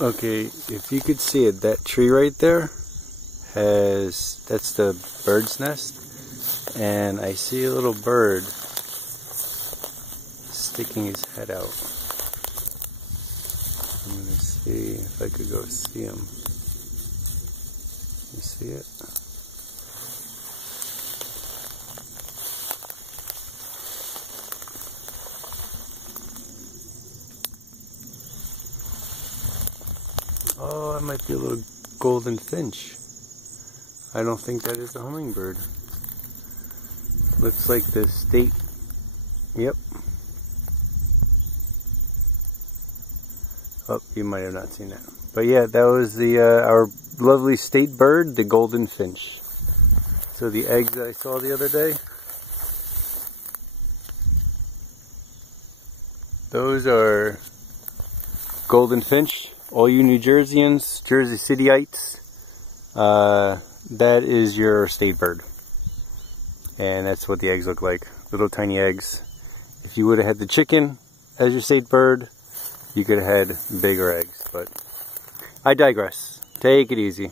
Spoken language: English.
Okay, if you could see it, that tree right there that's the bird's nest, and I see a little bird sticking his head out. I'm gonna see if I could go see him. You see it? Oh, that might be a little golden finch. I don't think that is a hummingbird. Looks like the state. Yep. Oh, you might have not seen that. But yeah, that was the our lovely state bird, the golden finch. So the eggs that I saw the other day, those are golden finch. All you New Jerseyans, Jersey Cityites, that is your state bird. And that's what the eggs look like. Little tiny eggs. If you would have had the chicken as your state bird, you could have had bigger eggs. But I digress. Take it easy.